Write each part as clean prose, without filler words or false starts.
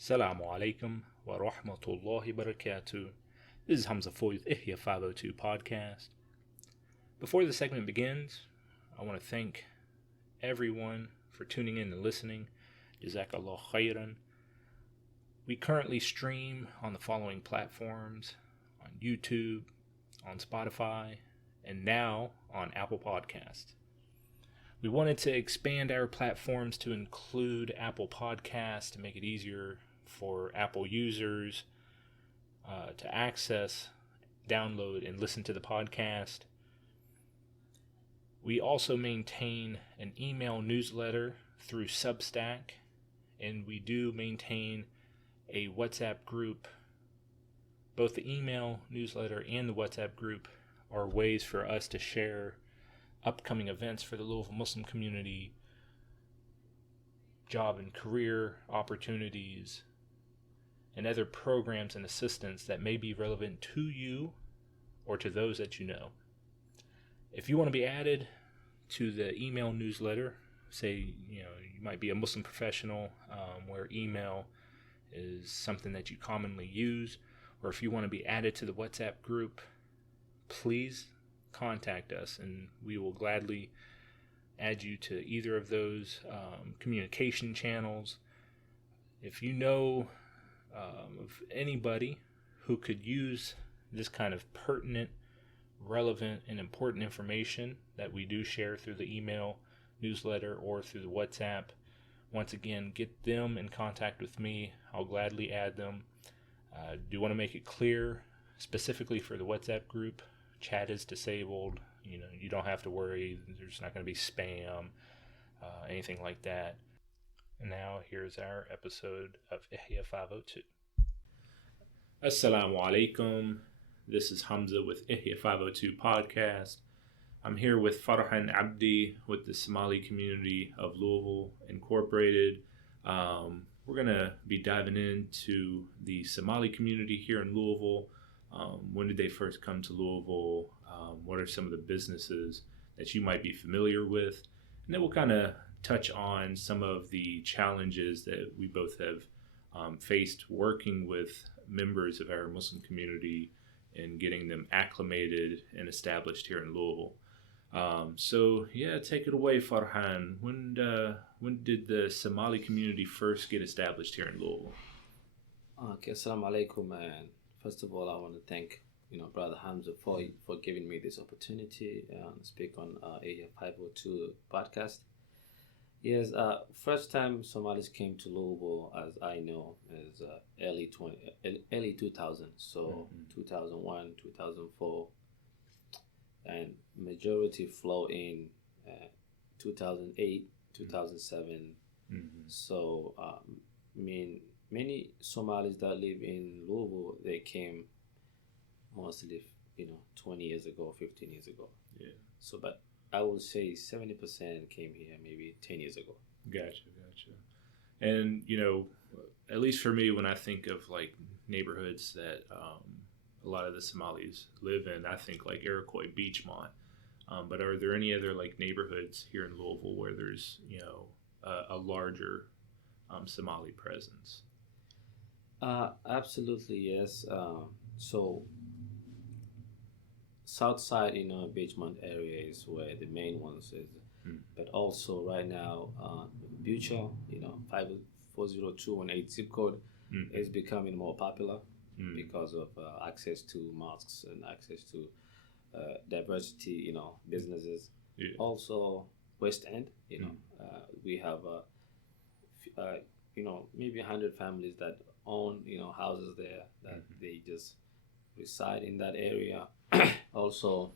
Assalamu alaikum wa rahmatullahi barakatuh. This is Hamza Foy with Ihya 502 podcast. Before the segment begins, I want to thank everyone for tuning in and listening. Jazakallah khairan. We currently stream on the following platforms: on YouTube, on Spotify, and now on Apple Podcasts. We wanted to expand our platforms to include Apple Podcasts to make it easier for Apple users to access, download, and listen to the podcast. We also maintain an email newsletter through Substack, and we do maintain a WhatsApp group. Both the email newsletter and the WhatsApp group are ways for us to share upcoming events for the Louisville Muslim community, job and career opportunities, and other programs and assistance that may be relevant to you or to those that you know. If you want to be added to the email newsletter, say you might be a Muslim professional where email is something that you commonly use, or if you want to be added to the WhatsApp group, please contact us and we will gladly add you to either of those communication channels. If you know of anybody who could use this kind of pertinent, relevant, and important information that we do share through the email newsletter or through the WhatsApp, once again, get them in contact with me. I'll gladly add them. Do want to make it clear, specifically for the WhatsApp group, chat is disabled. You don't have to worry. There's not going to be spam, anything like that. And now here's our episode of Ihya 502. Assalamu alaikum. This is Hamza with Ihya 502 podcast. I'm here with Farhan Abdi with the Somali community of Louisville Incorporated. We're going to be diving into the Somali community here in Louisville. When did they first come to Louisville? What are some of the businesses that you might be familiar with? And then we'll kind of touch on some of the challenges that we both have faced working with members of our Muslim community and getting them acclimated and established here in Louisville. Take it away, Farhan. When did the Somali community first get established here in Louisville? Okay, assalamu alaikum, and first of all, I want to thank Brother Hamza Foy for giving me this opportunity to speak on a 502 podcast. Yes, first time Somalis came to Louisville, as I know, is early 2000, so 2001, 2004, and majority flow in 2008, 2007. So, many Somalis that live in Louisville, they came mostly, 20 years ago, 15 years ago. Yeah. So, but I would say 70% came here maybe 10 years ago. Gotcha. And, at least for me, when I think of like neighborhoods that a lot of the Somalis live in, I think like Iroquois, Beachmont. But are there any other like neighborhoods here in Louisville where there's, a larger Somali presence? Absolutely, yes. So south side, Beachmont area is where the main ones is. But also right now, Butcher, 540218 zip code is becoming more popular because of access to mosques and access to diversity, businesses. Yeah. Also, West End, we have, maybe 100 families that own, houses there that they just reside in that area. Also,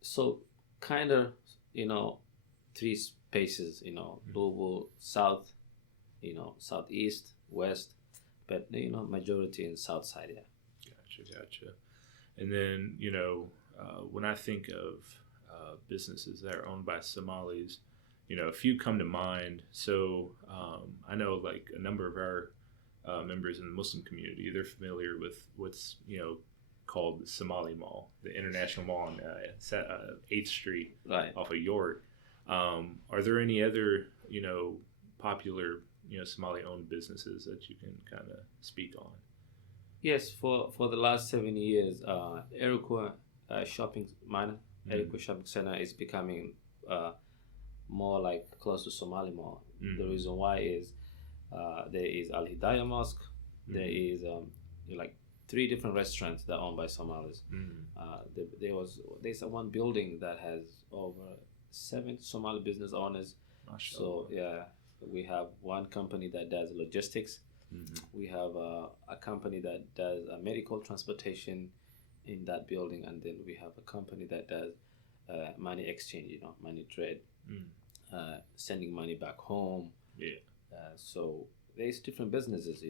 so kind of, three spaces, Louisville, South, Southeast, West, but, majority in South side, yeah. Gotcha. And then, when I think of businesses that are owned by Somalis, a few come to mind. So I know like a number of our members in the Muslim community, they're familiar with what's, called the Somali Mall, the International Mall on 8th Street Right. off of York. Are there any other, popular Somali-owned businesses that you can kind of speak on? Yes, for the last 7 years, Iroquois shopping minor, Iroquois shopping center is becoming more like close to Somali Mall. The reason why is there is Al Hidayah Mosque, there is like 3 different restaurants that are owned by Somalis. There's one building that has over 7 Somali business owners. So yeah, we have one company that does logistics. We have a company that does medical transportation in that building, and then we have a company that does money exchange, money trade, sending money back home. Yeah. So there's different businesses,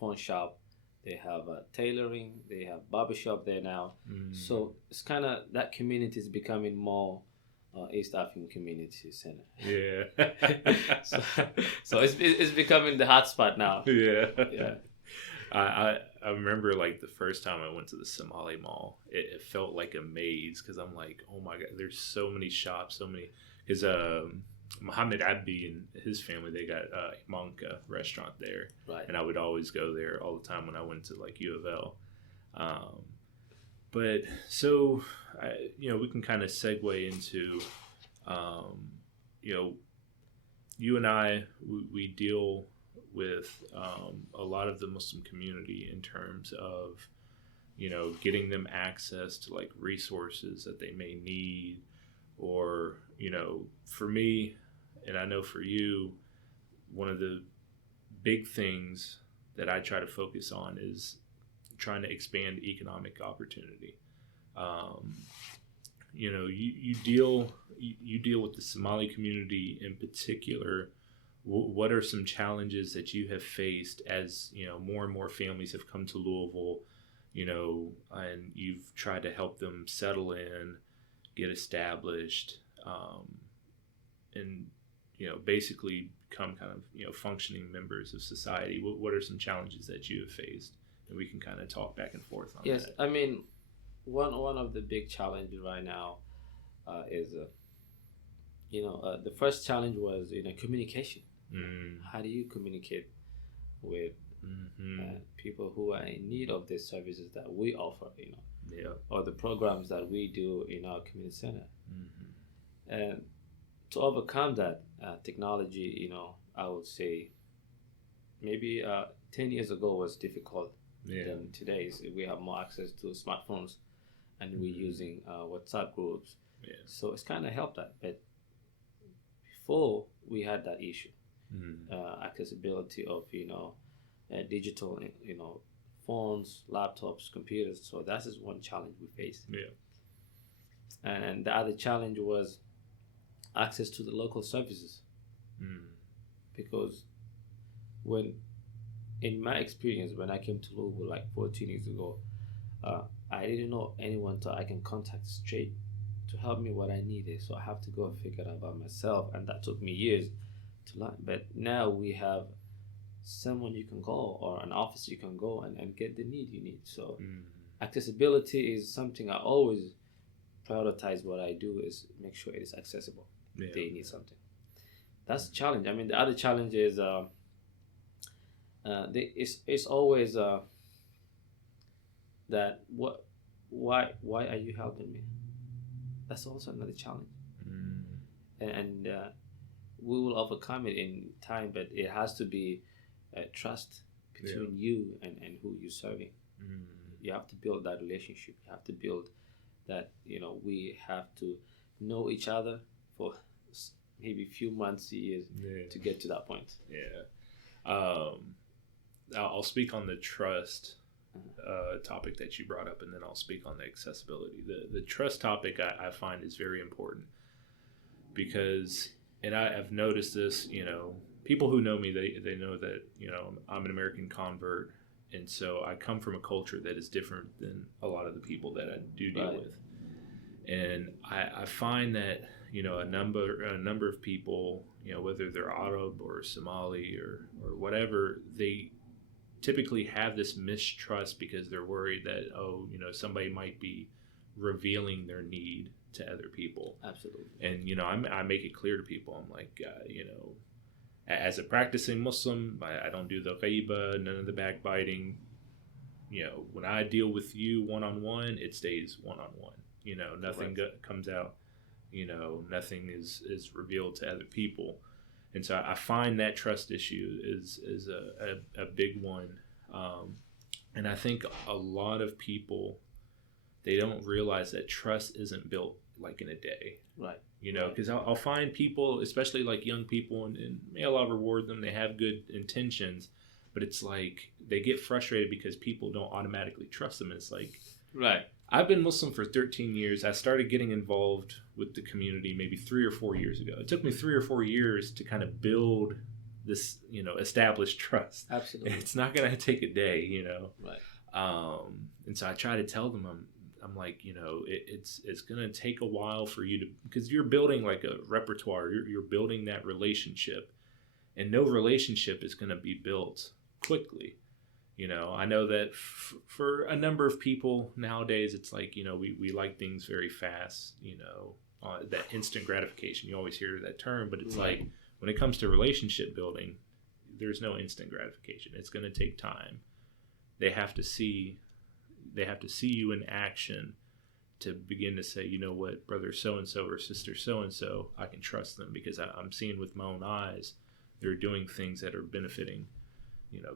phone shop. They have tailoring. They have barbershop there now. So it's kind of that community is becoming more East African community center. Yeah. so it's becoming the hotspot now. Yeah. I remember like the first time I went to the Somali Mall, it felt like a maze because I'm like, oh my God, there's so many shops, so many. Because Muhammad Abdi and his family, they got a Manka restaurant there. Right. And I would always go there all the time when I went to like U of L. But so, we can kind of segue into, you and I, we deal with a lot of the Muslim community in terms of, getting them access to like resources that they may need, or, for me, and I know for you, one of the big things that I try to focus on is trying to expand economic opportunity. You deal with the Somali community in particular. What are some challenges that you have faced as more and more families have come to Louisville, and you've tried to help them settle in, get established, and basically become kind of functioning members of society? What are some challenges that you have faced? And we can kind of talk back and forth on that. Yes, I mean, one of the big challenges right now is, the first challenge was, communication. How do you communicate with people who are in need of the services that we offer, or the programs that we do in our community center? And to overcome that, technology, I would say maybe 10 years ago was difficult. Than today. We have more access to smartphones, and we're using WhatsApp groups. So it's kind of helped that. But before we had that issue, accessibility of digital, phones, laptops, computers. So that is one challenge we faced. And the other challenge was access to the local services, because in my experience, when I came to Louisville like 14 years ago, I didn't know anyone that I can contact straight to help me what I needed. So I have to go and figure it out by myself, and that took me years to learn. But now we have someone you can call, or an office you can go and get the need you need. So accessibility is something I always prioritize. What I do is make sure it is accessible. They need something. That's a challenge. I mean, the other challenge is it's always that why are you helping me? That's also another challenge, and we will overcome it in time, but it has to be trust between you and who you're serving. You have to build that relationship. You have to build that, we have to know each other for maybe a few months, years to get to that point. I'll speak on the trust topic that you brought up, and then I'll speak on the accessibility. The trust topic I find is very important because, and I've noticed this, people who know me, they know that, I'm an American convert, and so I come from a culture that is different than a lot of the people that I do deal with. And I find that, a number of people, whether they're Arab or Somali or whatever, they typically have this mistrust because they're worried that, somebody might be revealing their need to other people. Absolutely. And, I make it clear to people, I'm like, As a practicing Muslim, I don't do the ghaiba, none of the backbiting. When I deal with you one-on-one, it stays one-on-one. Nothing comes out. Nothing is revealed to other people. And so I find that trust issue is a big one. And I think a lot of people, they don't realize that trust isn't built like in a day. Right. Because I'll find people, especially like young people, and I'll reward them. They have good intentions, but it's like they get frustrated because people don't automatically trust them. It's like, right. I've been Muslim for 13 years. I started getting involved with the community maybe 3 or 4 years ago. It took me 3 or 4 years to kind of build this, established trust. Absolutely. It's not going to take a day, Right. And so I try to tell them, I'm like, it's going to take a while for you to, because you're building like a repertoire. You're building that relationship, and no relationship is going to be built quickly. I know that for a number of people nowadays, it's like, we like things very fast, that instant gratification. You always hear that term, but it's right. like when it comes to relationship building, there's no instant gratification. It's going to take time. They have to see you in action to begin to say, you know what, brother so-and-so or sister so-and-so, I can trust them because I'm seeing with my own eyes, they're doing things that are benefiting,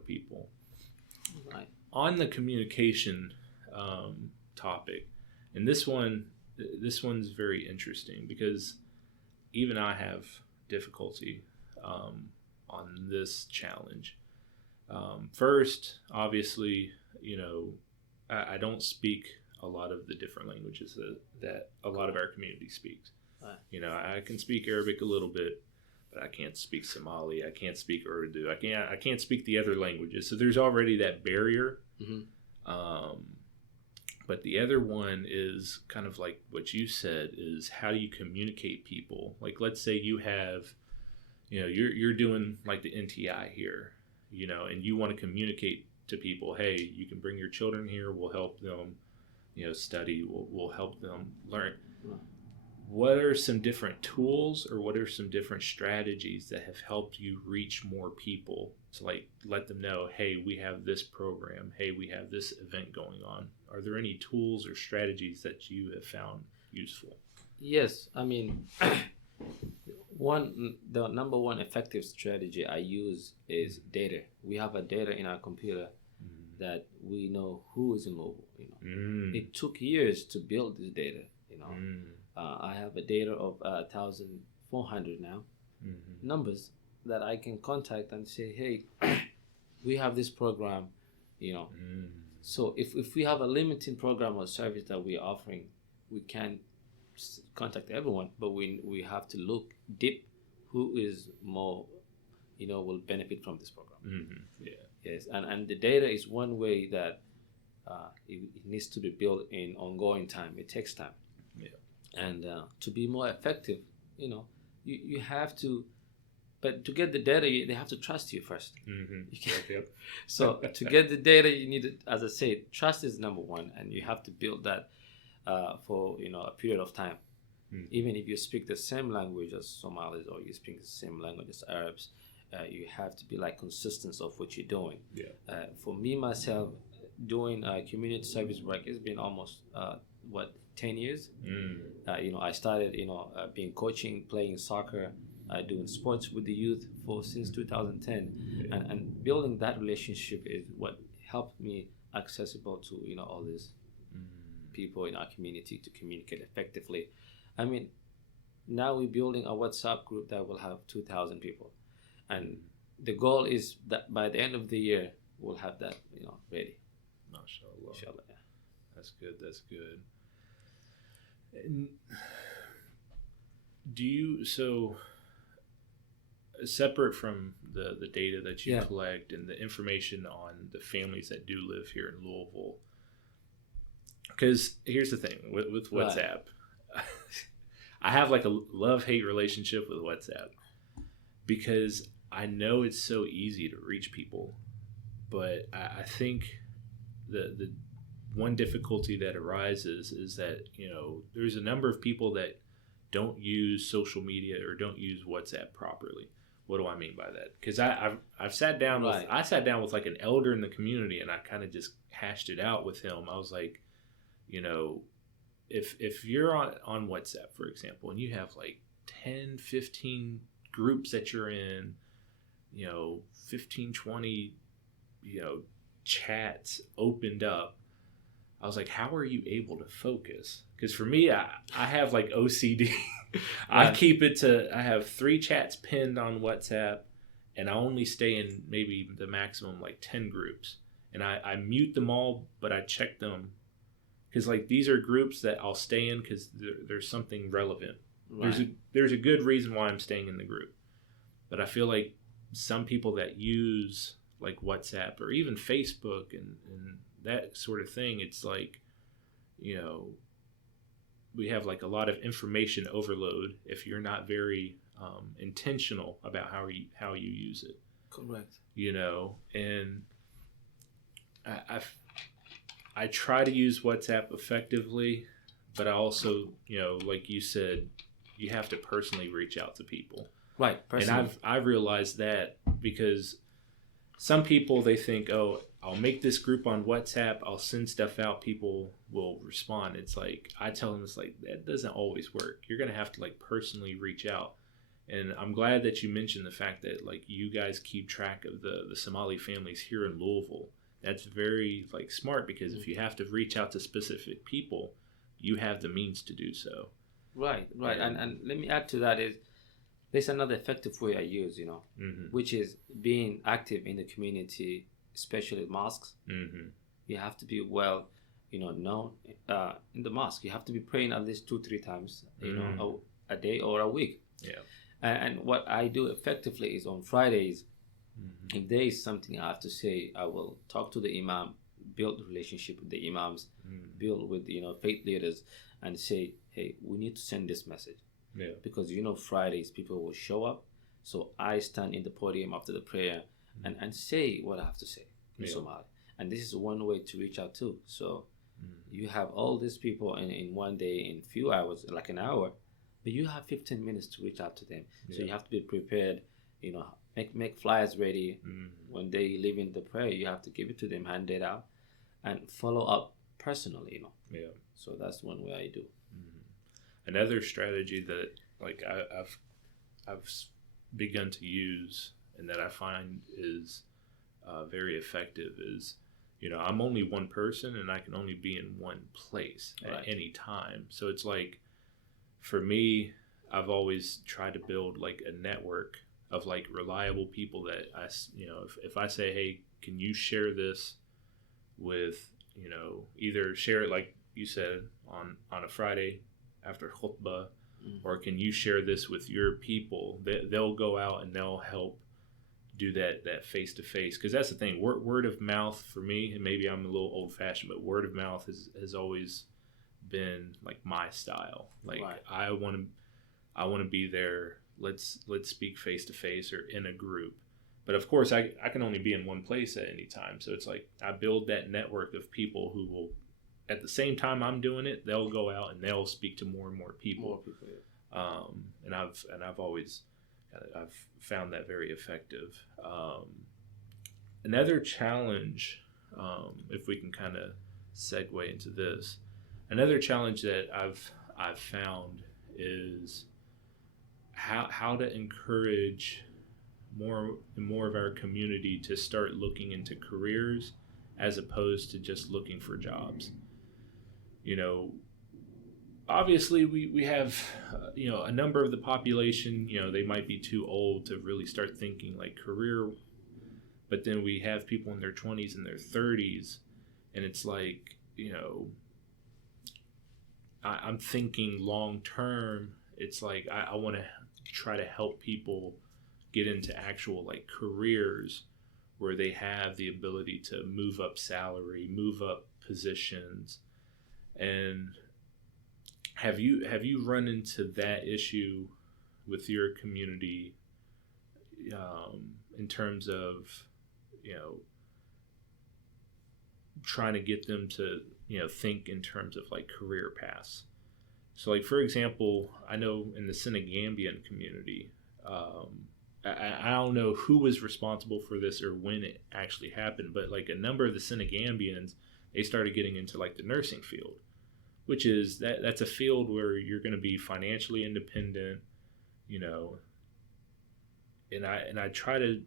people. Right. On the communication topic, and this one's very interesting because even I have difficulty on this challenge. First, obviously, I don't speak a lot of the different languages that a lot of our community speaks. Right. I can speak Arabic a little bit, but I can't speak Somali. I can't speak Urdu. I can't speak the other languages. So there's already that barrier. Mm-hmm. But the other one is kind of like what you said, is how do you communicate people? Like, let's say you have, you're doing like the NTI here, and you want to communicate to people, hey, you can bring your children here. We'll help them, study. We'll help them learn. Right. What are some different tools or what are some different strategies that have helped you reach more people to like let them know, hey, we have this program, hey, we have this event going on? Are there any tools or strategies that you have found useful? Yes, I mean, the number one effective strategy I use is data. We have a data in our computer that we know who is in Louisville. It took years to build this data. I have a data of 1,400 now, numbers that I can contact and say, hey, we have this program, So if we have a limited program or service that we're offering, we can contact everyone, but we have to look deep who is more, will benefit from this program. Mm-hmm. Yeah. Yes, and the data is one way that it needs to be built in ongoing time. It takes time. Yeah. And to be more effective, you have to, but to get the data, they have to trust you first. Mm-hmm. Yep. So to get the data, you need, as I said, trust is number one, and you have to build that for a period of time. Mm-hmm. Even if you speak the same language as Somalis or you speak the same language as Arabs, you have to be like consistent of what you're doing. Yeah. For me myself, doing community service work, it's been almost 10 years. I started being coaching, playing soccer, doing sports with the youth since 2010, and building that relationship is what helped me accessible to all these people in our community to communicate effectively. I mean, now we're building a WhatsApp group that will have 2,000 people, and the goal is that by the end of the year we'll have that ready. MashaAllah. Inshallah. Yeah. That's good. And do you, so separate from the data that you collect and the information on the families that do live here in Louisville, because here's the thing with WhatsApp, I have like a love-hate relationship with WhatsApp because I know it's so easy to reach people, but I think the one difficulty that arises is that there's a number of people that don't use social media or don't use WhatsApp properly. What do I mean by that? Because I've sat down with I sat down with like an elder in the community, and I kind of just hashed it out with him. I was like, if you're on WhatsApp, for example, and you have like 10, 15 groups that you're in, 15, 20, chats opened up, I was like, how are you able to focus? Because for me, I have like OCD. I have 3 chats pinned on WhatsApp, and I only stay in maybe the maximum like 10 groups. And I mute them all, but I check them. Because like these are groups that I'll stay in because there's something relevant. Right. There's a good reason why I'm staying in the group. But I feel like some people that use like WhatsApp or even Facebook and that sort of thing, it's like, we have like a lot of information overload if you're not very intentional about how you use it. Correct. And I try to use WhatsApp effectively, but I also, like you said, you have to personally reach out to people. Right. Personally. And I've realized that because some people, they think, oh, I'll make this group on WhatsApp, I'll send stuff out, people will respond. It's like, I tell them, it's like, that doesn't always work. You're going to have to like personally reach out. And I'm glad that you mentioned the fact that like you guys keep track of the Somali families here in Louisville. That's very like smart, because if you have to reach out to specific people, you have the means to do so. Right. And let me add to that is, there's another effective way I use, mm-hmm. which is being active in the community, especially mosques. Mm-hmm. You have to be well, known in the mosque. You have to be praying at least 2-3 times, mm-hmm. a day or a week. Yeah. And what I do effectively is on Fridays, mm-hmm. if there is something I have to say, I will talk to the imam, build a relationship with the imams, mm-hmm. build with faith leaders, and say, hey, we need to send this message. Yeah. Because Fridays people will show up, so I stand in the podium after the prayer mm-hmm. and say what I have to say in yeah. Somali, and this is one way to reach out too. So mm-hmm. you have all these people in one day, in few hours, like an hour, but you have 15 minutes to reach out to them. Yeah. So you have to be prepared. Make flyers ready. mm-hmm. When they leave in the prayer, you have to give it to them, hand it out, and follow up personally. Yeah. So that's one way I do. Another strategy that like I've begun to use and that I find is very effective is, I'm only one person and I can only be in one place at any time. So it's like, for me, I've always tried to build like a network of like reliable people that if I say, hey, can you share this with, either share it like you said on a Friday after khutbah, or can you share this with your people? They'll go out and they'll help do that face to face. Because that's the thing, word of mouth for me, and maybe I'm a little old fashioned, but word of mouth has always been like my style. Like I want to be there. Let's speak face to face or in a group. But of course, I can only be in one place at any time. So it's like I build that network of people who will, at the same time I'm doing it, they'll go out and they'll speak to more and more people. Yeah. And I've always I've found that very effective. Another challenge, if we can kind of segue into this, another challenge that I've found is how to encourage more and more of our community to start looking into careers as opposed to just looking for jobs. Obviously we have, a number of the population, they might be too old to really start thinking like career, but then we have people in their 20s and their 30s, and it's like, I'm thinking long term. It's like I want to try to help people get into actual like careers where they have the ability to move up salary, move up positions. And have you run into that issue with your community in terms of trying to get them to think in terms of like career paths? So like, for example, I know in the Senegambian community, I don't know who was responsible for this or when it actually happened, but like a number of the Senegambians, they started getting into like the nursing field, which is that's a field where you're going to be financially independent, you know. And I try to,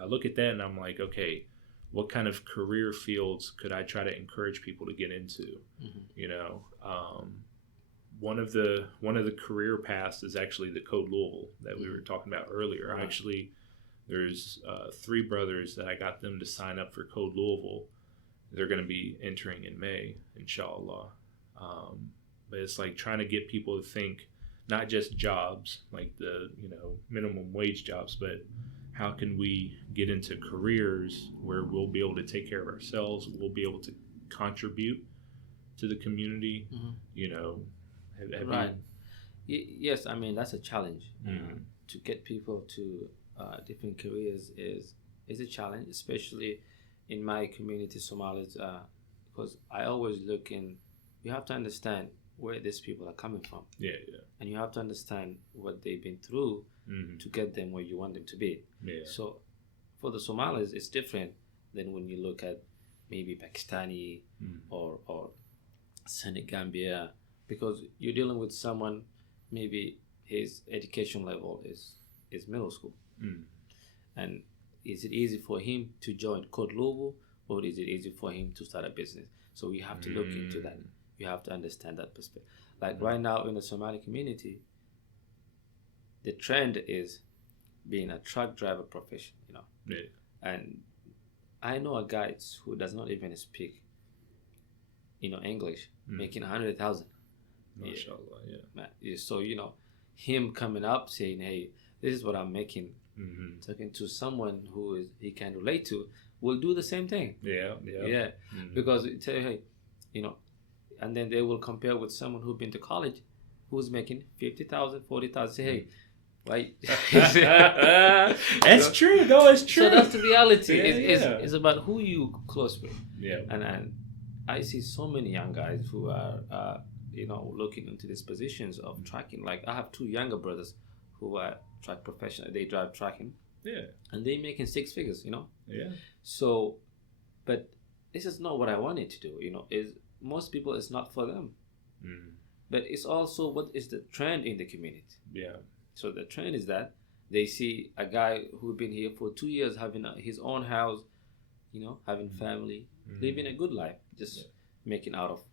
I look at that and I'm like, okay, what kind of career fields could I try to encourage people to get into? You know, one of the career paths is actually the Code Louisville that we were talking about earlier. Right. Actually, there's 3 brothers that I got them to sign up for Code Louisville. They're going to be entering in May, inshallah. But it's like trying to get people to think not just jobs, like the minimum wage jobs, but how can we get into careers where we'll be able to take care of ourselves, we'll be able to contribute to the community, you know. Right. Yes, I mean, that's a challenge. To get people to different careers is a challenge, especially in my community, Somalis, because I always look in, you have to understand where these people are coming from. Yeah. And you have to understand what they've been through to get them where you want them to be. Yeah. So for the Somalis, it's different than when you look at maybe Pakistani or Senegambia, because you're dealing with someone, maybe his education level is middle school. And is it easy for him to join Code Louisville, or is it easy for him to start a business? So we have to look into that. You have to understand that perspective. Like right now in the Somali community, the trend is being a truck driver profession, you know. Yeah. And I know a guy who does not even speak, English, making 100,000. Mashallah, yeah. So, him coming up saying, hey, this is what I'm making, talking to someone who he can relate to, will do the same thing. Yeah. Because it tell you, hey, and then they will compare with someone who's been to college, who's making 50,000, 40,000. Say, hey, why? That's true. No, it's true. So that's the reality. Yeah, it's about who you close with. Yeah. And I see so many young guys who are, looking into these positions of tracking. Like I have 2 younger brothers who are track professional. They drive tracking. Yeah. And they making 6 figures. Yeah. So, but this is not what I wanted to do. Most people, it's not for them. But it's also what is the trend in the community. Yeah. So the trend is that they see a guy who's been here for 2 years having his own house, having family, living a good life, just making out of,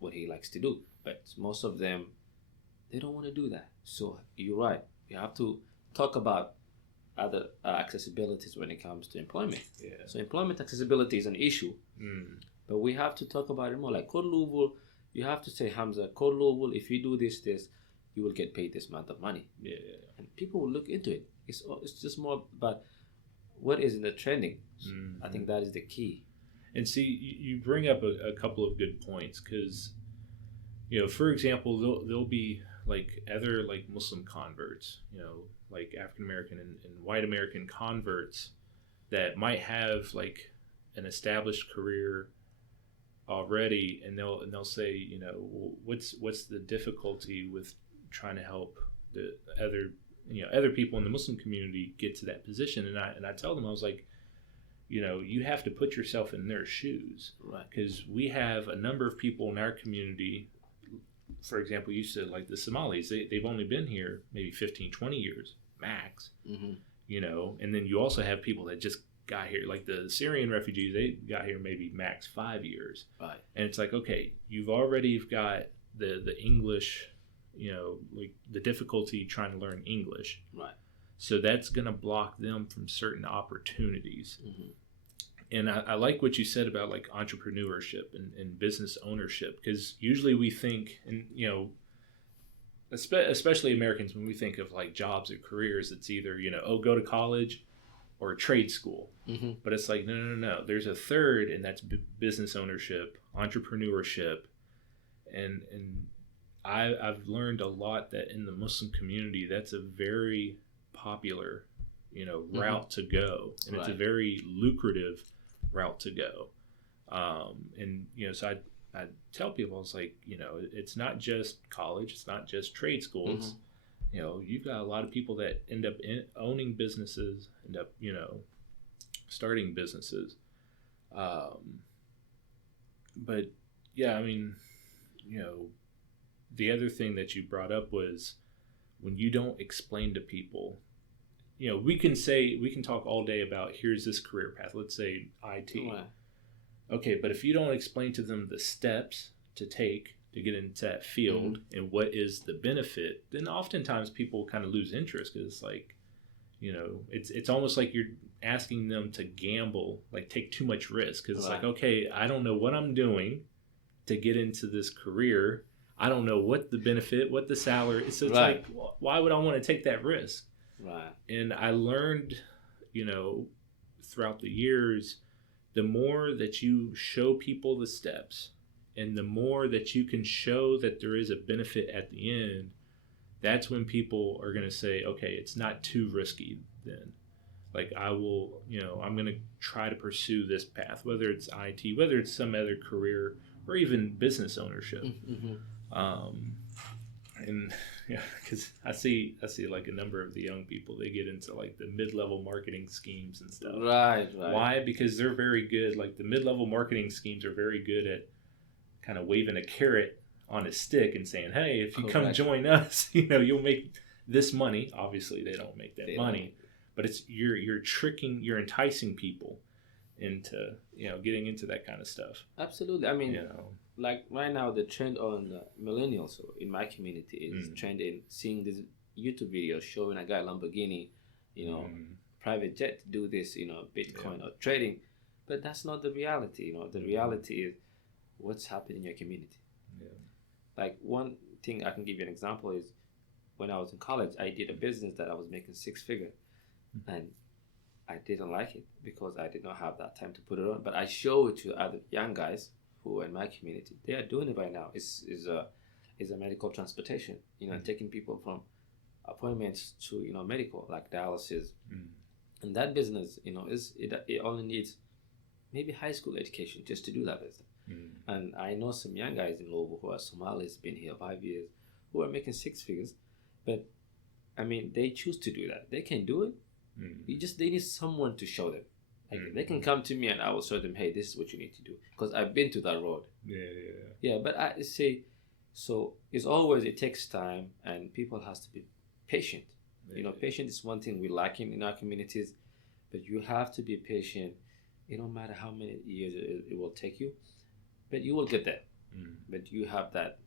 what he likes to do. But most of them, they don't want to do that. So you're right. You have to talk about other accessibilities when it comes to employment. Yeah. So employment accessibility is an issue. But we have to talk about it more. Like Code Louisville, you have to say, Hamza, Code Louisville, if you do this, you will get paid this amount of money. Yeah. And people will look into it. It's just more about what is in the trending. I think that is the key. And see, you bring up a couple of good points because, for example, there'll be like other like Muslim converts, like African American and white American converts that might have like an established career already, and they'll say, what's the difficulty with trying to help the other people in the Muslim community get to that position? And I tell them, I was like, you have to put yourself in their shoes, right? Because we have a number of people in our community. For example, you said like the Somalis, they've only been here maybe 15, 20 years max, and then you also have people that just got here, like the Syrian refugees, they got here maybe max 5 years. Right. And it's like, okay, you've already got the English, like the difficulty trying to learn English. Right. So that's going to block them from certain opportunities. And I like what you said about like entrepreneurship and business ownership, because usually we think, and especially Americans, when we think of like jobs or careers, it's either, go to college or trade school. But it's like, no. There's a third, and that's business ownership, entrepreneurship. And I've learned a lot that in the Muslim community, that's a very popular, route to go. And it's a very lucrative route to go. So I tell people, it's like, it's not just college, it's not just trade schools. you've got a lot of people that end up owning businesses, end up, starting businesses. But yeah, I mean, the other thing that you brought up was when you don't explain to people, we can talk all day about here's this career path. Let's say IT. Right. Okay, but if you don't explain to them the steps to take to get into that field and what is the benefit, then oftentimes people kind of lose interest because it's like, it's almost like you're asking them to gamble, like take too much risk because it's like, okay, I don't know what I'm doing to get into this career. I don't know what the benefit, what the salary is. So it's like, why would I want to take that risk? Right. And I learned, throughout the years, the more that you show people the steps and the more that you can show that there is a benefit at the end, that's when people are going to say, okay, it's not too risky then. Like I will, I'm going to try to pursue this path, whether it's IT, whether it's some other career or even business ownership. Mm-hmm. And yeah, because I see like a number of the young people, they get into like the mid-level marketing schemes and stuff. Right. Why? Because they're very good. Like the mid-level marketing schemes are very good at kind of waving a carrot on a stick and saying, hey, if you come join us, you'll make this money. Obviously they don't make that money, but it's you're enticing people into getting into that kind of stuff. Absolutely. I mean, like right now the trend on millennials in my community is trend in seeing these YouTube videos showing a guy Lamborghini, private jet to do this, Bitcoin or trading, but that's not the reality. The reality is what's happening in your community. Like one thing I can give you an example is when I was in college, I did a business that I was making 6-figure, and I didn't like it because I did not have that time to put it on. But I show it to other young guys who are in my community. They are doing it by now. Is a medical transportation. Taking people from appointments to medical like dialysis, and that business it only needs maybe high school education just to do that business. And I know some young guys in Louisville who are Somalis, been here 5 years, who are making 6 figures, but I mean they choose to do that. They can do it. They need someone to show them. Like they can come to me and I will show them, hey, this is what you need to do because I've been to that road. Yeah. But I say, so it's always it takes time and people has to be patient. Patient is one thing we lacking in our communities, but you have to be patient. It don't matter how many years it will take you, but you will get there. But you have that,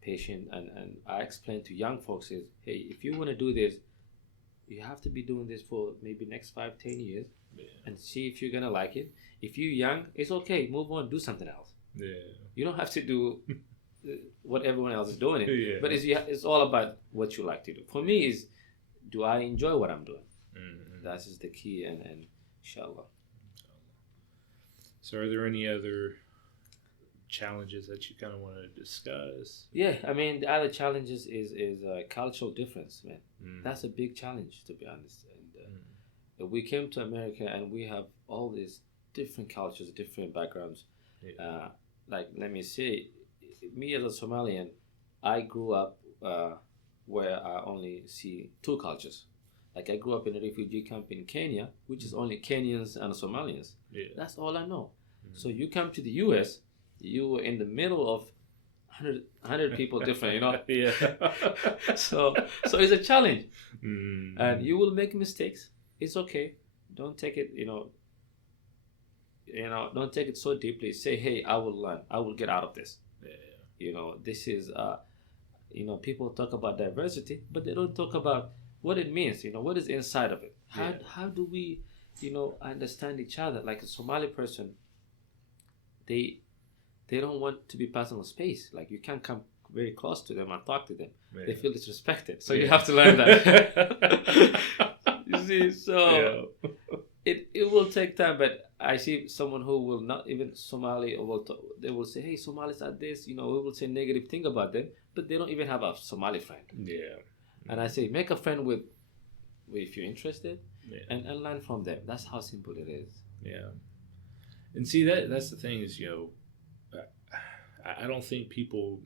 patient. And I explain to young folks is, hey, if you want to do this, you have to be doing this for maybe next 5-10 years and see if you're going to like it. If you're young, it's okay. Move on, do something else. You don't have to do what everyone else is doing. But it's all about what you like to do. For me, is do I enjoy what I'm doing? That is the key, and inshallah. So are there any other challenges that you kind of want to discuss? Yeah, I mean, the other challenges is cultural difference, man. That's a big challenge, to be honest. And we came to America and we have all these different cultures, different backgrounds. Like, let me say, me as a Somalian, I grew up where I only see 2 cultures. Like I grew up in a refugee camp in Kenya, which is only Kenyans and Somalians. That's all I know. So you come to the U.S., you were in the middle of 100 people different, So it's a challenge, and you will make mistakes. It's okay. Don't take it, don't take it so deeply. Say, hey, I will learn. I will get out of this. This is, people talk about diversity, but they don't talk about what it means. What is inside of it. How do we, understand each other? Like a Somali person, they don't want to be personal space. Like you can't come very close to them and talk to them. They feel disrespected. So you have to learn that. You see, so it will take time. But I see someone who will not even Somali, or they will say, hey, Somalis are this. We will say negative thing about them, but they don't even have a Somali friend. And I say, make a friend with if you're interested, and learn from them. That's how simple it is. And see, that's the thing is, I don't think people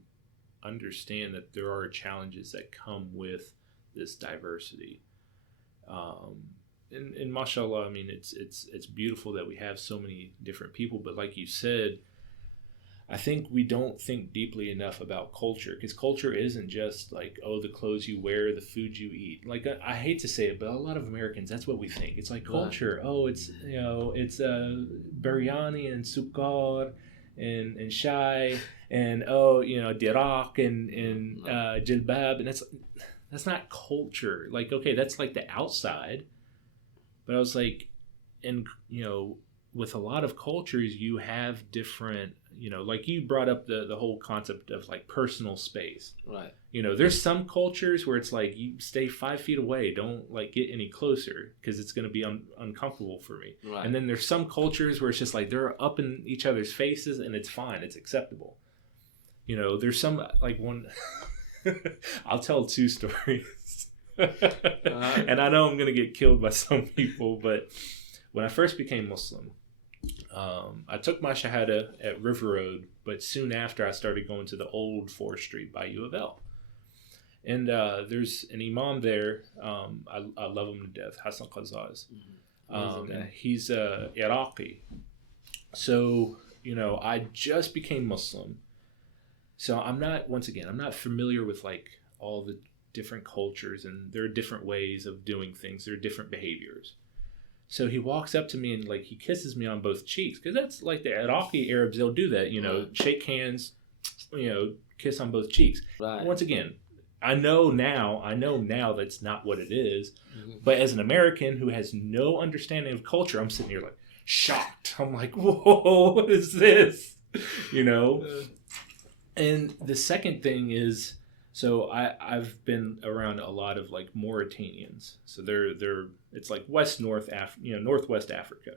understand that there are challenges that come with this diversity. And mashallah, I mean, it's beautiful that we have so many different people, but like you said, I think we don't think deeply enough about culture, because culture isn't just like, oh, the clothes you wear, the food you eat. Like, I hate to say it, but a lot of Americans, that's what we think. It's like culture. Right. Oh, it's, you know, it's biryani and sukar and shai and, oh, you know, dirak and jilbab. And that's not culture. Like, okay, that's like the outside. But I was like, and, you know, with a lot of cultures, you have different, you know, like you brought up the whole concept of like personal space. Right. You know, there's some cultures where it's like, you stay 5 feet away, don't like get any closer because it's going to be uncomfortable for me. Right. And then there's some cultures where it's just like they're up in each other's faces and it's fine, it's acceptable. You know, there's some like one, I'll tell 2 stories. And I know I'm going to get killed by some people, but when I first became Muslim, I took my Shahada at River Road, but soon after I started going to the old 4th Street by U of L. And there's an imam there. I love him to death, Hassan Qazaz. He's Iraqi. So, you know, I just became Muslim. So I'm not familiar with like all the different cultures, and there are different ways of doing things. There are different behaviors. So he walks up to me and like he kisses me on both cheeks, because that's like the Iraqi Arabs, they'll do that, you know, shake hands, you know, kiss on both cheeks. Right. Once again, I know now that's not what it is. Mm-hmm. But as an American who has no understanding of culture, I'm sitting here like shocked. I'm like, whoa, what is this? You know? And the second thing is, so I've been around a lot of like Mauritanians. So they're it's like Northwest Africa,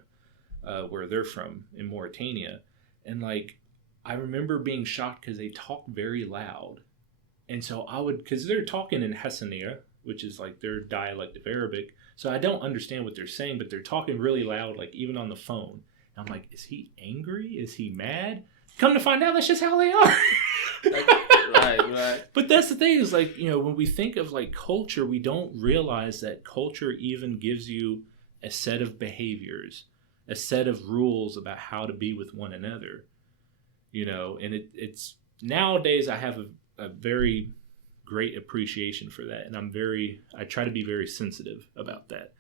where they're from in Mauritania. And like, I remember being shocked because they talk very loud. And so because they're talking in Hassaniya, which is like their dialect of Arabic. So I don't understand what they're saying, but they're talking really loud, like even on the phone. And I'm like, is he angry? Is he mad? Come to find out, that's just how they are. Right. But that's the thing is like, you know, when we think of like culture, we don't realize that culture even gives you a set of behaviors, a set of rules about how to be with one another, you know, and it's nowadays I have a very great appreciation for that. And I try to be very sensitive about that.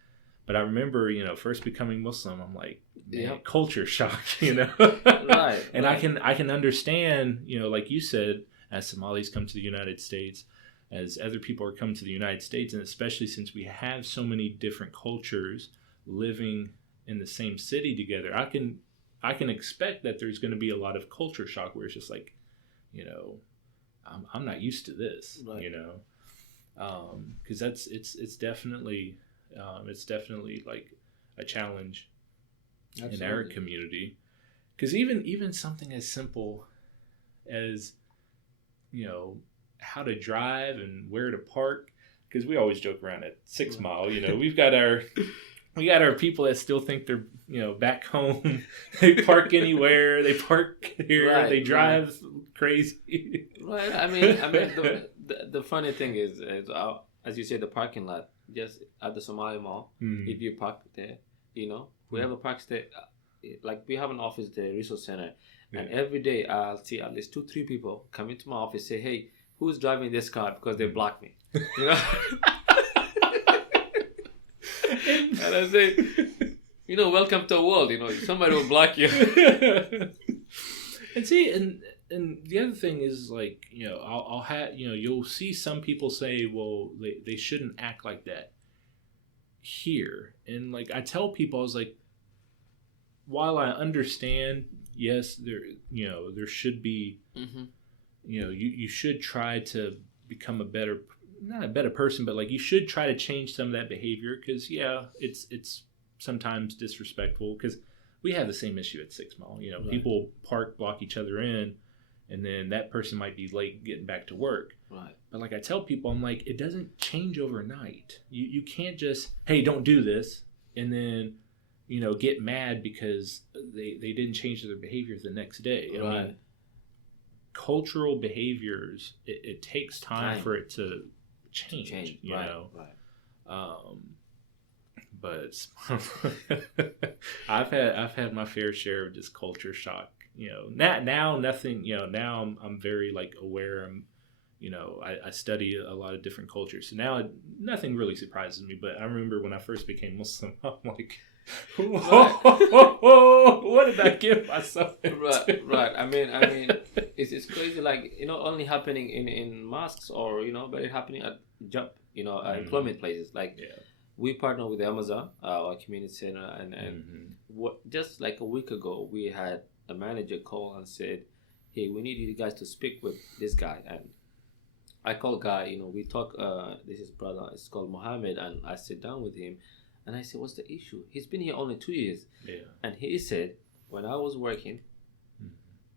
But I remember, you know, first becoming Muslim, I'm like, man, culture shock, you know? Right. And I can understand, you know, like you said, as Somalis come to the United States, as other people are coming to the United States, and especially since we have so many different cultures living in the same city together, I can expect that there's going to be a lot of culture shock where it's just like, you know, I'm not used to this, right. You know, because it's definitely like a challenge. Absolutely. In our community, because even something as simple as, you know, how to drive and where to park, because we always joke around at 6 Mile, you know, we got our people that still think they're, you know, back home. They park anywhere, they park here, right, they drive crazy. Right. I mean the funny thing is as you say, the parking lot just at the Somali Mall, if you park there, you know, whoever parks there, like we have an office there, resource center, and every day I'll see at least 2-3 people come into my office, say, hey, who's driving this car, because they blocked me, you know. And I say, you know, welcome to the world, you know, somebody will block you. And see, and the other thing is, like, you know, I'll have, you know, you'll see some people say, well, they shouldn't act like that here. And like, I tell people, I was like, while I understand, yes, there should be, you know, you should try to become not a better person, but like you should try to change some of that behavior, because it's sometimes disrespectful, because we have the same issue at 6 Mile. You know, right. People block each other in, and then that person might be late getting back to work. Right. But like I tell people, I'm like, it doesn't change overnight. You can't just, hey, don't do this, and then, you know, get mad because they didn't change their behavior the next day. Right. I mean, cultural behaviors, it takes time for it to change. You know. Right. But I've had my fair share of just culture shock. You know, now nothing. You know, now I'm very like aware. I study a lot of different cultures, so now nothing really surprises me. But I remember when I first became Muslim, I'm like, what did I get myself into? Right. I mean, it's crazy. Like, only happening in mosques, or but it happening at job, employment places. Like, we partner with Amazon, our community center, and what just like a week ago, we had a manager call and said, "Hey, we need you guys to speak with this guy." And I call guy, we talk. This is brother. It's called Mohammed, and I sit down with him, and I said, "What's the issue?" He's been here only 2 years, and he said, "When I was working,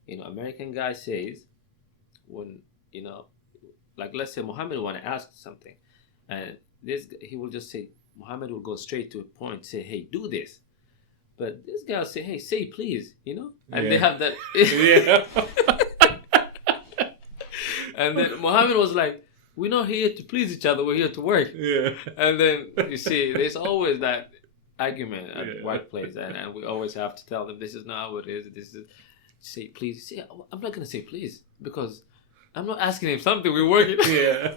American guy says, when like let's say Mohammed want to ask something, and he will just say, Mohammed will go straight to a point, say, hey, do this." But this guy will say, hey, say please, and they have that. And then Mohammed was like, we're not here to please each other, we're here to work. Yeah. And then you see, there's always that argument at the workplace, and we always have to tell them, this is not how it is. This is, say please. See, I'm not going to say please, because I'm not asking him something, we're working. Yeah.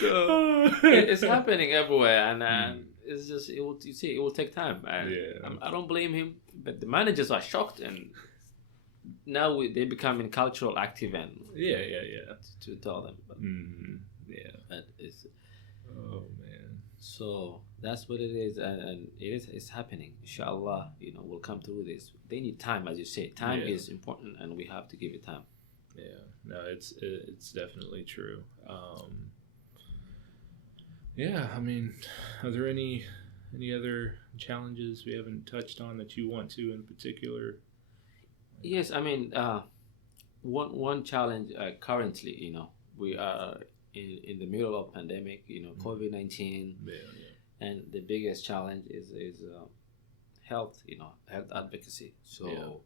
So it's happening everywhere, and it's just it will take time. And I don't blame him, but the managers are shocked, and now they're becoming cultural active, and to tell them. But, but it's, oh man. So that's what it is, and it's happening. Inshallah, we'll come through this. They need time, as you say. Time is important, and we have to give it time. Yeah, no, it's definitely true. I mean, are there any other challenges we haven't touched on that you want to in particular? Yes, I mean, one challenge currently, we are in the middle of pandemic, COVID-19, and the biggest challenge is health, health advocacy. So,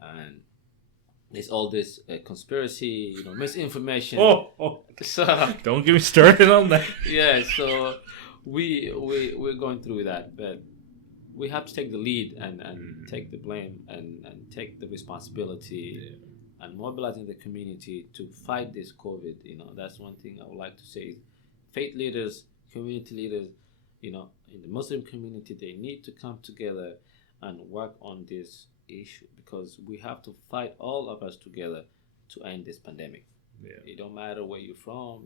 and there's all this conspiracy, misinformation. So, don't get me started on that. Yeah, so we're going through that, but we have to take the lead and take the blame and take the responsibility and mobilizing the community to fight this COVID. That's one thing I would like to say. Faith leaders, community leaders, in the Muslim community, they need to come together and work on this issue, because we have to fight, all of us together, to end this pandemic. It don't matter where you're from,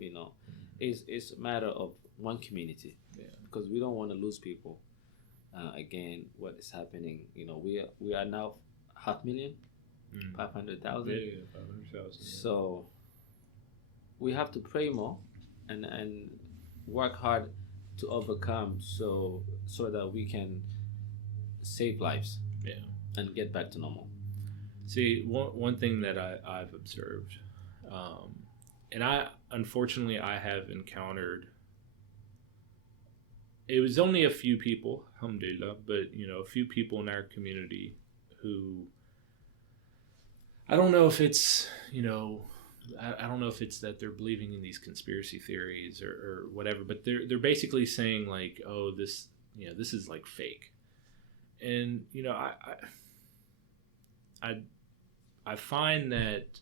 it's a matter of one community, because we don't want to lose people. Again, what is happening, we are now 500,000, 500,000. Yeah, 500,000. So we have to pray more and work hard to overcome, so that we can save lives. And get back to normal. See, one thing that I've observed, and unfortunately I have encountered, it was only a few people, alhamdulillah, but a few people in our community who, I don't know if it's, I don't know if it's that they're believing in these conspiracy theories or whatever, but they're basically saying like, oh, this is like fake. And I find that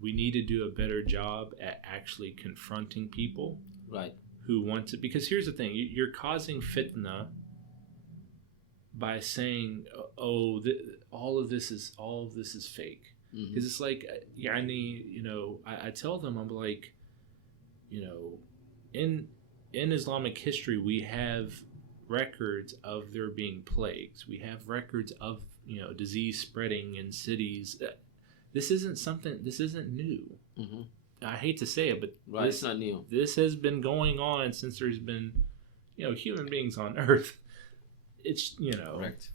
we need to do a better job at actually confronting people, right, who want to. Because here's the thing: you're causing fitna by saying, "Oh, all of this is fake." Because it's like, I tell them, I'm like, in Islamic history, we have records of there being plagues. We have records of disease spreading in cities. This isn't new. I hate to say it, but it's not new. This has been going on since there's been human beings on earth. It's correct.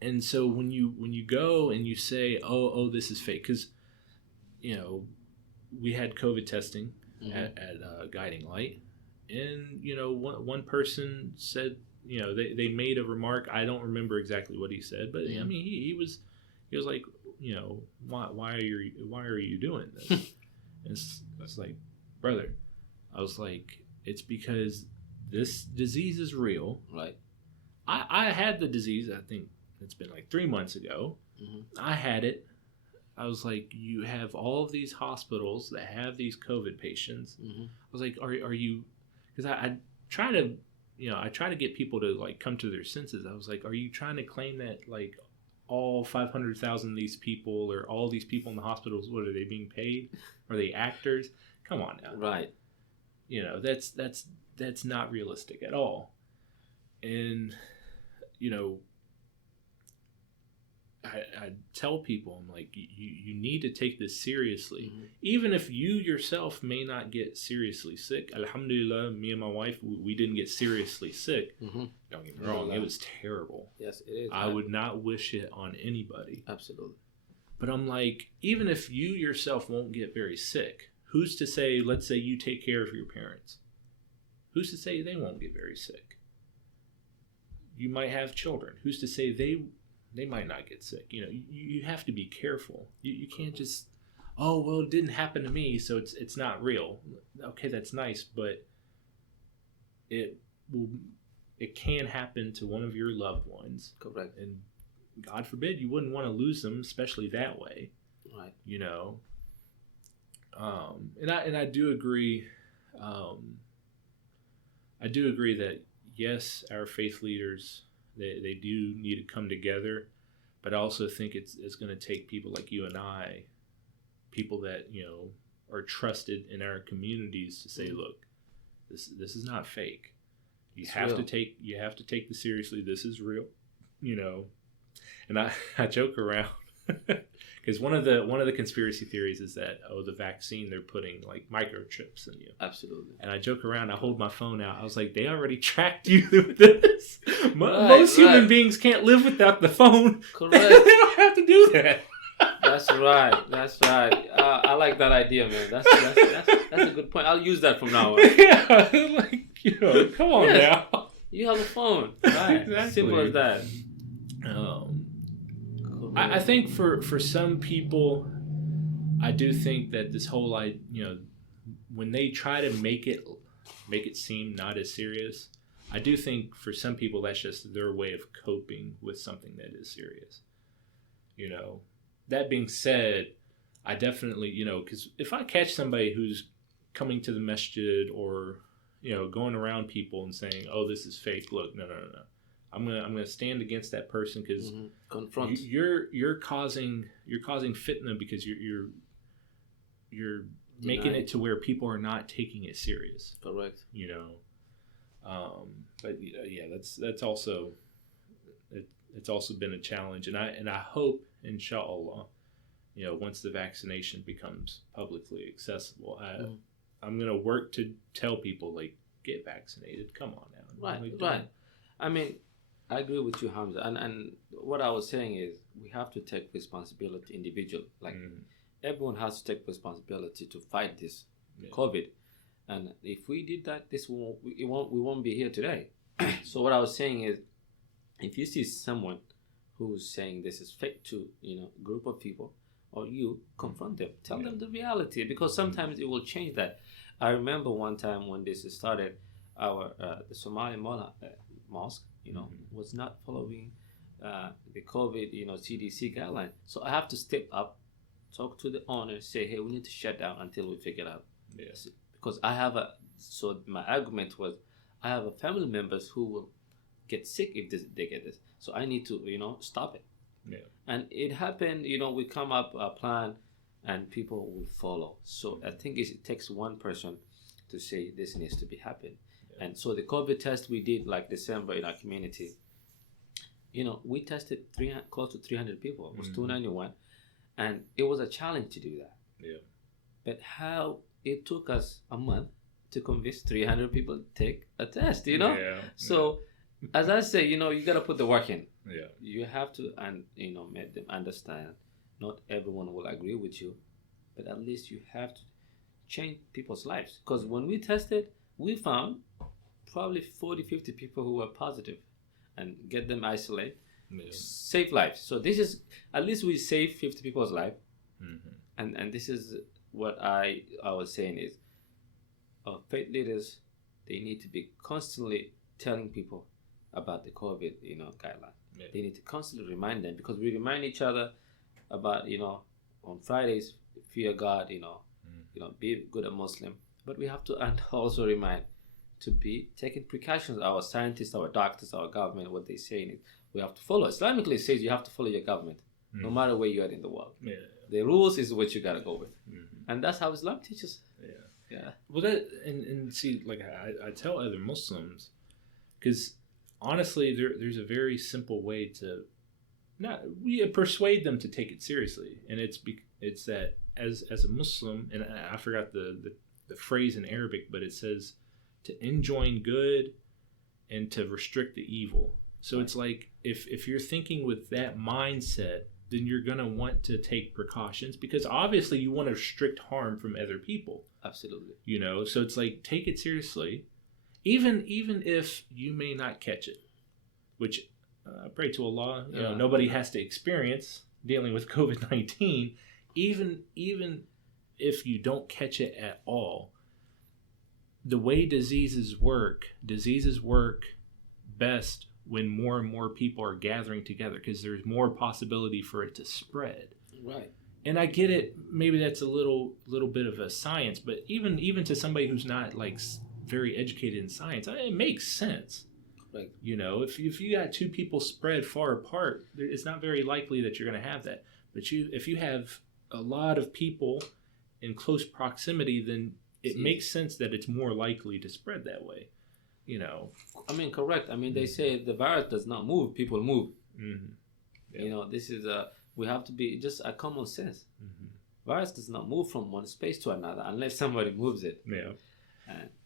And so when you go and you say, oh this is fake, because we had COVID testing at Guiding Light, and one person said they made a remark. I don't remember exactly what he said, but I mean, he was like, why are you doing this? And it's like, brother, I was like, it's because this disease is real. Right. I had the disease. I think it's been like 3 months ago. I had it. I was like, you have all of these hospitals that have these COVID patients. I was like, are you? Because I try to, I try to get people to like come to their senses. I was like, are you trying to claim that like all 500,000 of these people or all these people in the hospitals, what are they being paid? Are they actors? Come on now. Right. That's not realistic at all. And I tell people, I'm like, you need to take this seriously. Even if you yourself may not get seriously sick. Alhamdulillah, me and my wife, we didn't get seriously sick. Don't get me wrong, it was terrible. Yes, it is. I would not wish it on anybody. Absolutely. But I'm like, even if you yourself won't get very sick, who's to say, let's say you take care of your parents. Who's to say they won't get very sick? You might have children. Who's to say they might not get sick? You have to be careful. You can't just, oh, well, it didn't happen to me, so it's not real. Okay, that's nice, but it can happen to one of your loved ones. Correct. And God forbid you wouldn't want to lose them, especially that way. Right. And I do agree. I do agree that yes, our faith leaders, they do need to come together, but I also think it's going to take people like you and I, people that are trusted in our communities, to say, look, this is not fake. You have to take this seriously. This is real, And I joke around because one of the conspiracy theories is that the vaccine, they're putting like microchips in you. Absolutely. And I joke around. I hold my phone out. I was like, they already tracked you with this. Most human beings can't live without the phone. Correct. They don't have to do that. That's right. I like that idea, man. That's a good point. I'll use that from now on. Yeah, like come on now. You have a phone, right? Exactly. Simple as that. I think for some people, I do think that this whole when they try to make it seem not as serious, I do think for some people that's just their way of coping with something that is serious. That being said, I definitely, because if I catch somebody who's coming to the masjid or going around people and saying, oh, this is fake, look, no. I'm gonna stand against that person because confront. You're causing fitna because you're making it to where people are not taking it serious. Correct. But yeah, that's also it's also been a challenge, and I hope, inshallah, once the vaccination becomes publicly accessible, I'm gonna work to tell people, like, get vaccinated. Come on now. Right. I mean, I agree with you, Hamza. And what I was saying is we have to take responsibility individually. Like everyone has to take responsibility to fight this COVID. And if we did that, we won't be here today. So what I was saying is, if you see someone who's saying this is fake to group of people, or you confront them, tell them the reality, because sometimes it will change that. I remember one time when this started, the Somali mosque, was not following the COVID, CDC guideline. So I have to step up, talk to the owner, say, hey, we need to shut down until we figure it out. Yes. Because so my argument was, I have family members who will get sick if they get this. So I need to, stop it. Yeah. And it happened, we come up a plan and people will follow. So I think it takes one person to say this needs to be happening. And so the COVID test we did like December in our community, we tested close to 300 people. It was 291. And it was a challenge to do that. Yeah. But how it took us a month to convince 300 people to take a test, Yeah. So as I say, you got to put the work in. Yeah. You have to, and make them understand. Not everyone will agree with you, but at least you have to change people's lives. Because when we tested, we found probably 40, 50 people who were positive and get them isolated, Yeah. save lives. So this is, at least we save 50 people's life. Mm-hmm. And this is what I was saying is, faith leaders, they need to be constantly telling people about the COVID, guideline. Yeah. They need to constantly remind them, because we remind each other about, on Fridays, fear God, be good a Muslim. But we have to and also remind to be taking precautions. Our scientists, our doctors, our government, what they say, we have to follow. Islamically, it says you have to follow your government, no matter where you are in the world. Yeah. The rules is what you gotta go with, and that's how Islam teaches. Yeah. Well, that and see, like I tell other Muslims, because honestly, there's a very simple way to we persuade them to take it seriously, and it's that as a Muslim, and I forgot the phrase in Arabic, but it says to enjoin good and to restrict the evil. So it's like if you're thinking with that mindset, then you're going to want to take precautions, because obviously you want to restrict harm from other people. Absolutely. So it's like, take it seriously, even if you may not catch it, which I pray to Allah, nobody has to experience dealing with COVID-19. Even if you don't catch it at all, the way diseases work best when more and more people are gathering together, because there's more possibility for it to spread. Right. And I get it. Maybe that's a little bit of a science, but even to somebody who's not like very educated in science, it makes sense. Right. If you got two people spread far apart, it's not very likely that you're going to have that. But if you have a lot of people in close proximity, then it makes sense that it's more likely to spread that way. I mean, correct. I mean, they say the virus does not move; people move. Mm-hmm. Yeah. This is we have to be just a common sense. Mm-hmm. Virus does not move from one space to another unless somebody moves it. Yeah.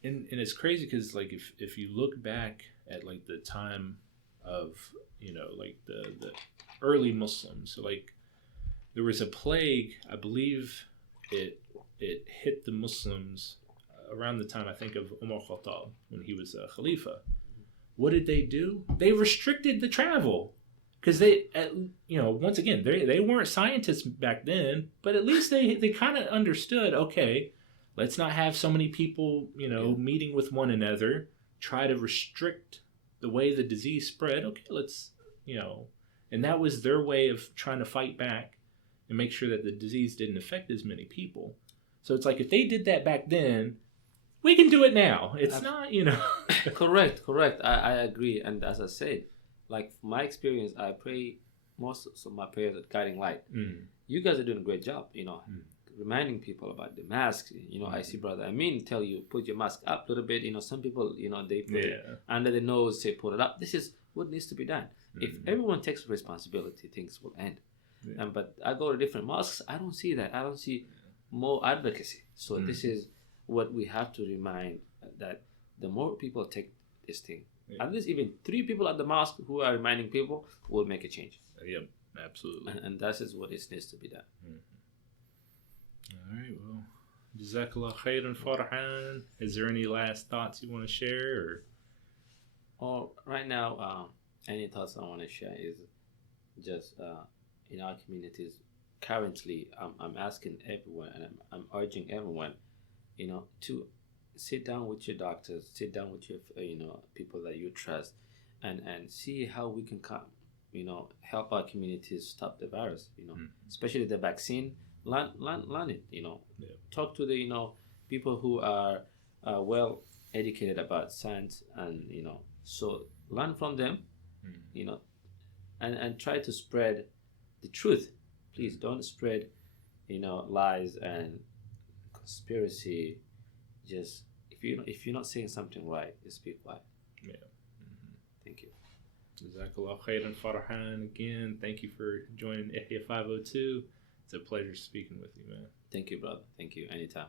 And it's crazy because, like, if you look back at like the time of like the early Muslims, so like there was a plague. I believe it hit the Muslims around the time, I think, of Umar Khattab, when he was a Khalifa. What did they do? They restricted the travel, because they, once again, they weren't scientists back then, but at least they kind of understood, okay, let's not have so many people, meeting with one another, try to restrict the way the disease spread. Okay, let's, and that was their way of trying to fight back and make sure that the disease didn't affect as many people. So it's like, if they did that back then, we can do it now. It's not, Correct. I agree. And as I said, like, from my experience, I pray most of my prayers at Guiding Light. You guys are doing a great job, reminding people about the mask. I see Brother Amin tell you, put your mask up a little bit. Some people, they put it under the nose, say, put it up. This is what needs to be done. If everyone takes responsibility, things will end. But I go to different mosques, I don't see that. I don't see more advocacy. So this is what we have to remind, that the more people take this thing, at least even 3 people at the mosque who are reminding people, will make a change. Yep, absolutely. And that is what needs to be done. All right, well, Jazakallah khairan, Farhan. Is there any last thoughts you want to share? Right now, any thoughts I want to share is just in our communities. Currently, I'm asking everyone, and I'm urging everyone, to sit down with your doctors, sit down with your, people that you trust, and see how we can help our communities stop the virus. Especially the vaccine. Learn it. Talk to the people who are well educated about science, and so learn from them. And try to spread the truth. Please don't spread, lies and conspiracy. Just if you're not saying something right, just be quiet. Yeah. Thank you. Jazakallah khairan, Farhan. Again, thank you for joining Ihya 502. It's a pleasure speaking with you, man. Thank you, brother. Thank you. Anytime.